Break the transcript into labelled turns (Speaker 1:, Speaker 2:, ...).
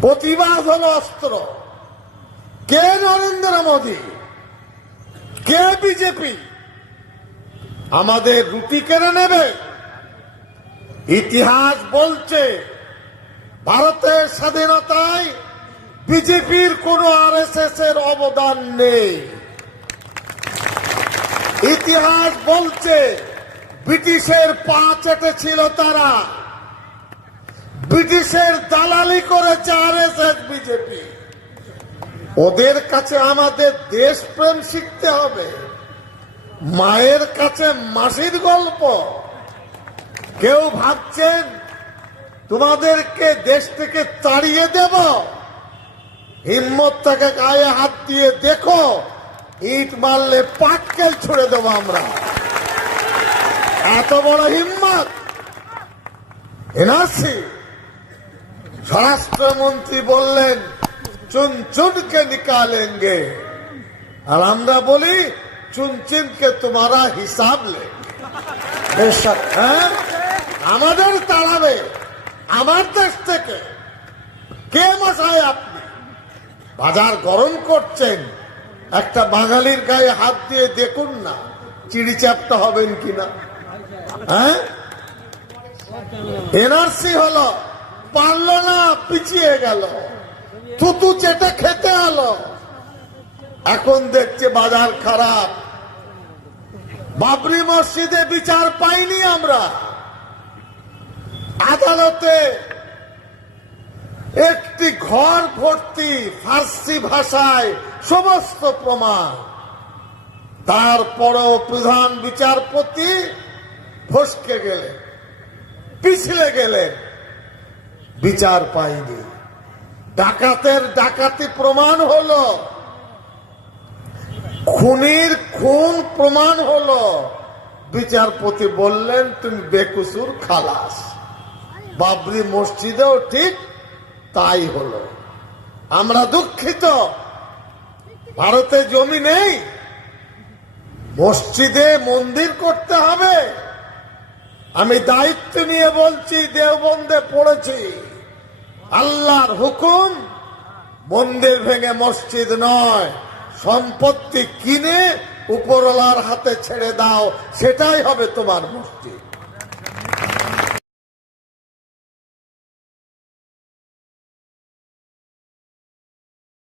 Speaker 1: প্রতিবাদ হল অস্ত্র। কে নরেন্দ্র মোদী? কে বিজেপি? আমাদের রুটি কেড়ে নেবে। ইতিহাস বলছে, ভারতের স্বাধীনতায় বিজেপির কোন আর এর অবদান নেই। ইতিহাস বলছে, ব্রিটিশের পা চেটেছিল তারা। ব্রিটিশের দালালি করেছে আর এস এস বিজেপি। ওদের কাছে আমাদের দেশপ্রেম শিখতে হবে। মায়ের কাছে মাসির গল্প। কেউ ভাবছেন, তোমাদেরকে দেশ থেকে তাড়িয়ে দেব? হিম্মত থেকে গায়ে হাত দিয়ে দেখো, ইট মারলে পাটকেল ছুড়ে দেবো আমরা। এত বড় হিম্মত। এনআরসি। স্বরাষ্ট্রমন্ত্রী বললেন চুন চুনকে নিকালেঙ্গে। আর আমরা বলি চুন চিনকে তোমারা হিসাব লে হ্যাঁ? আমাদের তাড়াবে আমার দেশ থেকে। কে মশাই আপনি? বাজার গরম করছেন একটা বাঙালির গায়ে হাত দিয়ে দেখুন না চিড়ি চ্যাপটা হবেন কিনা। হ্যাঁ? এনআরসি হলো। পিছিয়ে গেল। থুতু চেটে খেতে হলো এখন দেখছে বাজার খারাপ। বাবরি মসজিদে বিচার পাইনি আমরা। আদালতে একটি ঘর ভর্তি ফার্সি ভাষায় সমস্ত প্রমাণ। তারপরও প্রধান বিচারপতি ফসকে গেলেন, পিছলে গেলেন। বিচার পাইনি। ডাকাতের ডাকাতি প্রমাণ হলো। খুনির খুন প্রমাণ হলো। বিচারপতি বললেন, তুমি বেকুসুর খালাস। বাবরি মসজিদেও ঠিক তাই হলো। আমরা দুঃখিত। ভারতে জমি নেই। মসজিদে মন্দির করতে হবে। আমি দায়িত্ব নিয়ে বলছি, দেওবন্দে পড়েছি। আল্লাহর হুকুম মন্দির ভেঙে মসজিদ নয়। সম্পত্তি কিনে উপরওয়ালার হাতে ছেড়ে দাও, সেটাই হবে তোমার মসজিদ।